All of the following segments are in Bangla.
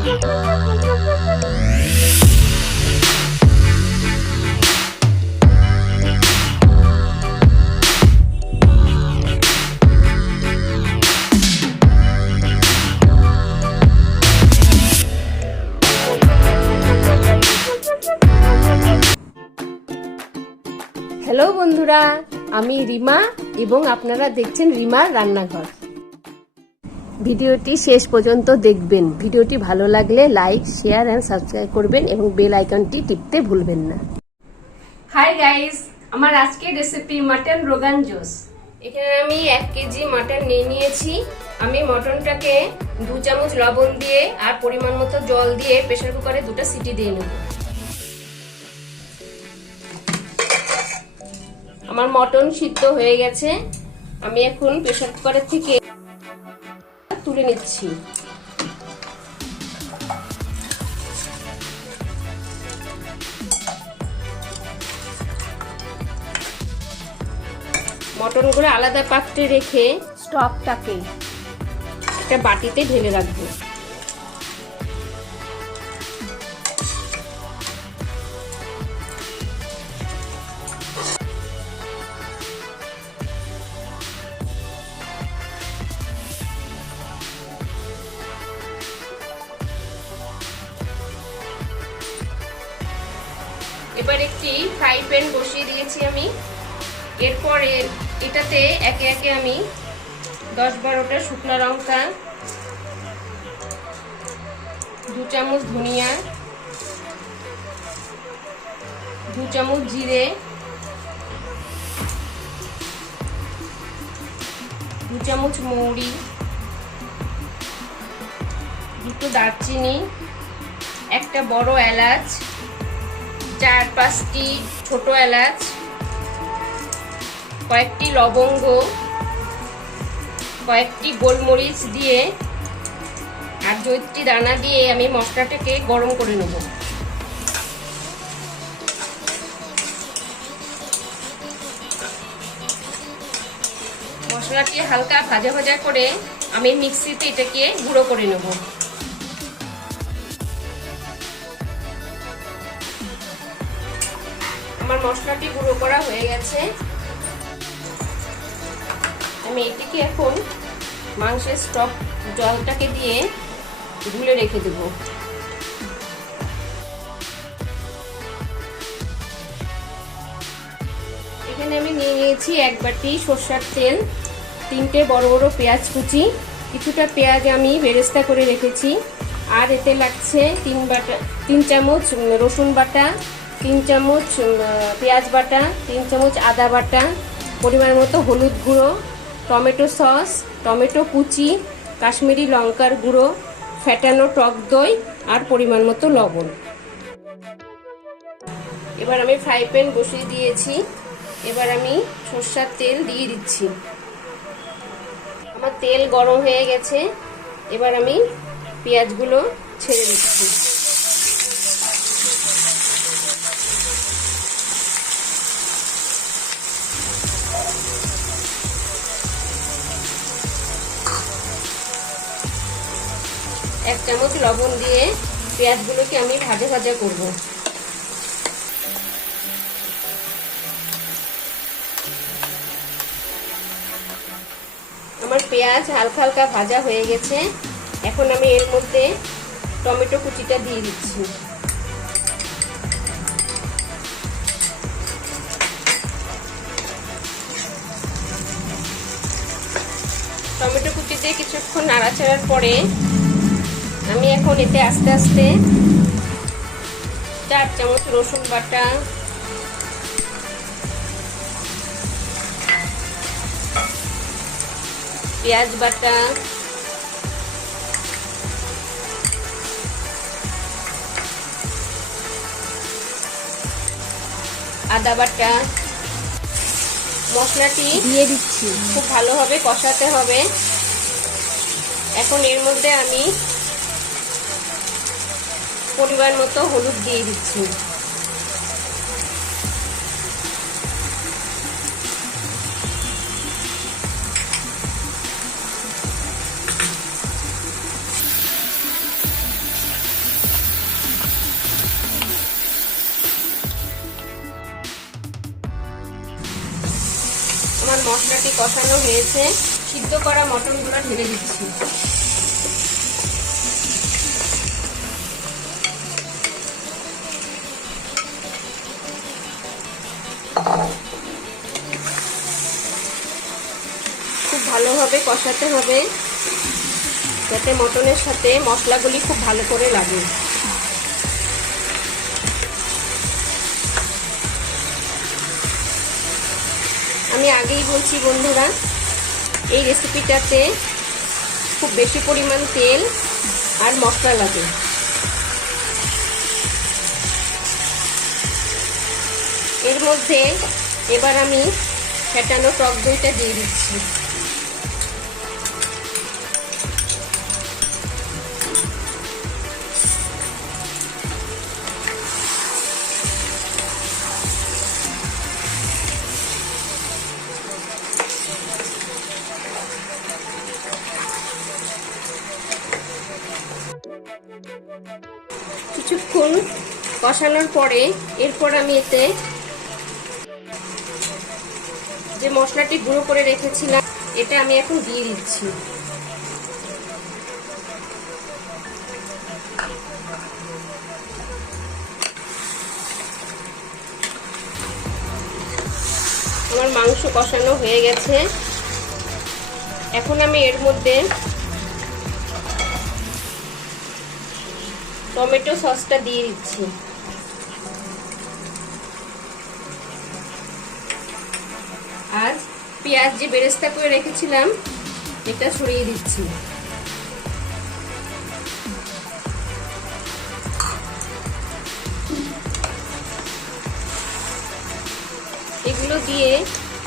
হ্যালো বন্ধুরা, আমি রিমা এবং আপনারা দেখছেন রিমার রান্নাঘর। ভিডিওটি শেষ পর্যন্ত দেখবেন। ভিডিওটি ভালো লাগলে লাইক, শেয়ার এন্ড সাবস্ক্রাইব করবেন এবং বেল আইকনটি টিপতে ভুলবেন না। হাই গাইস, আমার আজকের রেসিপি মাটন রোগান জোশ। এখানে আমি 1 কেজি মাটন নিয়েছি। আমি মটনটাকে 2 চামচ লবণ দিয়ে আর পরিমাণ মতো জল দিয়ে প্রেসার কুকারে 2টা সিটি দিয়ে নেব। আমার মটন সিদ্ধ হয়ে গেছে। আমি এখন প্রেসার কুকারের থেকে তুলে নিচ্ছি। মটনগুলো আলাদা পাত্রে রেখে স্টকটাকে একটা বাটিতে ঢেলে রাখবো। এবার একটি ফ্রাই প্যান বসিয়ে দিয়েছি আমি। এরপরে এটাতে একে একে আমি 10-12টা শুকনো লঙ্কা, 2 চামচ ধনিয়া, 2 চামচ জিরে, 2 চামচ মৌরি, 2টো দারচিনি, একটা বড় এলাচ, 4-5টি ছোট এলাচ, কয়েকটি লবঙ্গ, কয়েকটি গোলমরিচ দিয়ে আর জয়িত্রী দানা দিয়ে আমি মশলাটাকে গরম করে নেব। মশলাটি হালকা ভাজা ভাজা করে আমি মিক্সিতে এটাকে গুঁড়ো করে নেব। আমার মশলাটি গুঁড়ো করা হয়ে গেছে। আমি এটিকে এখন মাংসের স্টক জলটাকে দিয়ে গুলে রেখে দেব। এখানে আমি নিয়েছি 1 বাটি সরষের তেল, 3টে বড় বড় পেঁয়াজ কুচি, কিছুটা পেঁয়াজ আমি বেরেস্তা করে রেখেছি, আর এতে লাগছে 3 চামচ রসুন বাটা, 3 চামচ পেঁয়াজ বাটা, 3 চামচ আদা বাটা, পরিমাণ মতো হলুদ গুঁড়ো, টমেটো সস, টমেটো কুচি, কাশ্মীরি লঙ্কার গুঁড়ো, ফেটানো টক দই আর পরিমাণ মতো লবণ। এবার আমি ফ্রাই প্যান বসিয়ে দিয়েছি। এবার আমি সরষের তেল দিয়ে দিচ্ছি। আমার তেল গরম হয়ে গেছে। এবার আমি পেঁয়াজগুলো ছেড়ে দিচ্ছি। এক চামচ লবণ দিয়ে পেঁয়াজগুলোকে আমি ভাজা ভাজা করব। আমার পেঁয়াজ হালকা হালকা ভাজা হয়ে গেছে। এখন আমি এর মধ্যে টমেটো কুচিটা দিয়ে দিচ্ছি। টমেটো কুচি দিয়ে কিছুক্ষণ নাড়াচাড়ার পরে আমি এখন এতে আস্তে আস্তে 4 চামচ রসুন বাটা, পেঁয়াজ বাটা, আদা বাটা মশলাটি দিয়ে দিচ্ছি। খুব ভালোভাবে কষাতে হবে। এখন এর মধ্যে আমি পরিমাণ মতো হলুদ দিয়ে দিচ্ছি। মশলাটি কষানো হয়েছে, সিদ্ধ করা মটনগুলো ঢেলে দিচ্ছি। খুব ভালোভাবে কষাতে হবে যাতে মটনের সাথে মশলাগুলি খুব ভালো করে লাগে। আমি আগেই বলছি বন্ধুরা, এই রেসিপিটাতে খুব বেশি পরিমাণ তেল আর মশলা লাগে। এর মধ্যে এবার আমি ফেটানো টক দইটা দিয়ে দিচ্ছি। কিছুক্ষণ কষানোর পরে এরপর আমি এতে যে মশলাটি গুঁড়ো করে রেখেছিলাম এটা আমি এখন দিয়ে দিচ্ছি। আমার মাংস কষানো হয়ে গেছে। এখন আমি এর মধ্যে টমেটো সসটা দিয়ে দিচ্ছি। আর পেঁয়াজ যে বেরেস্তা করে রেখেছিলাম এটা ছড়িয়ে দিচ্ছি। এগুলো দিয়ে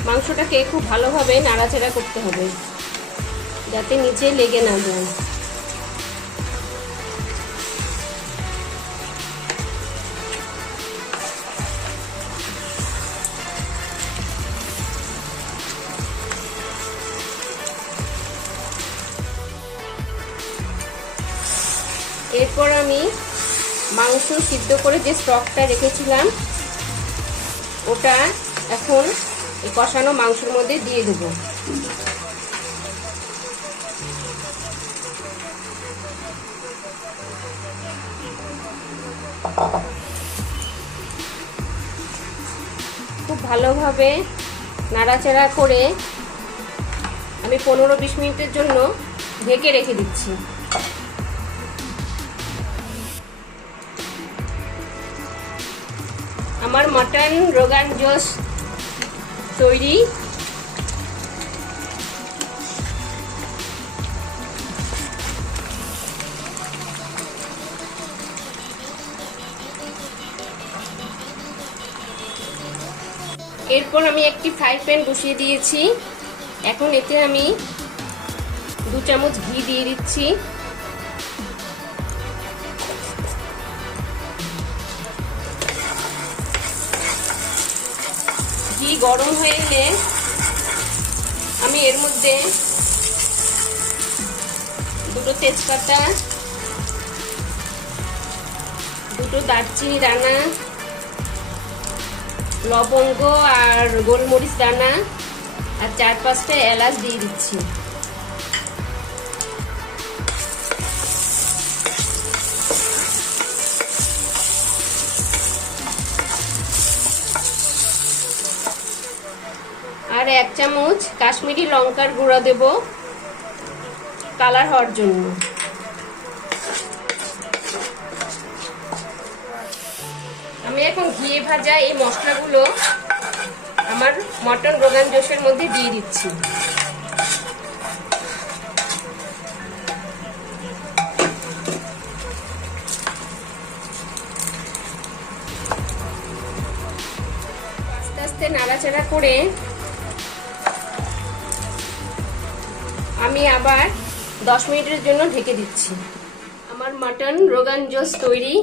মাংসটাকে খুব ভালোভাবে নাড়াচাড়া করতে হবে যাতে নিচে লেগে না যায়। এরপর আমি মাংস সিদ্ধ করে যে স্টকটা রেখেছিলাম ওটা এখন এই কষানো মাংসের মধ্যে দিয়ে দেব। খুব ভালোভাবে নাড়াচাড়া করে আমি 15-20 মিনিটের জন্য ঢেকে রেখে দিচ্ছি। আমার মটন রোগান জোশ তৈরি। এরপর আমি একটি ফ্রাই প্যান বসিয়ে দিয়েছি। এখন এতে আমি 2 চামচ ঘি দিয়ে দিচ্ছি। ঘি গরম হয়ে এলে আমি এর মধ্যে 2 তেজপাতা, 2 দারচিনি দানা, লবঙ্গ আর গোলমরিচ দানা আর 4-5টা এলাচ দিয়ে দিচ্ছি। আর 1 চামচ কাশ্মীরি লঙ্কার গুঁড়া দেব কালার হওয়ার জন্য। আমি এখন ঘিয়ে ভাজা এই মশলাগুলো আমার মটন রোগান জোশের মধ্যে দিয়ে দিচ্ছি। আস্তে আস্তে নাড়াচাড়া করে আমি আবার 10 মিনিটের জন্য ঢেকে দিচ্ছি। আমার মটন রোগান জোশ তৈরি।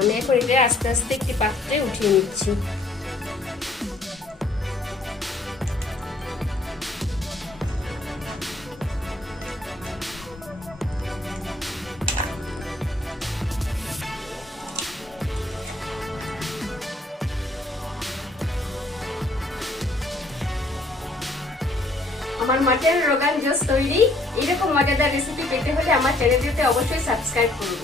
আমি এখন এটা আস্তে আস্তে একটি পাত্রে উঠিয়ে নিচ্ছি। আমার মাটন রোগান জোস তৈরি। এরকম মজাদার রেসিপি পেতে হলে আমার চ্যানেলটিতে অবশ্যই সাবস্ক্রাইব করুন।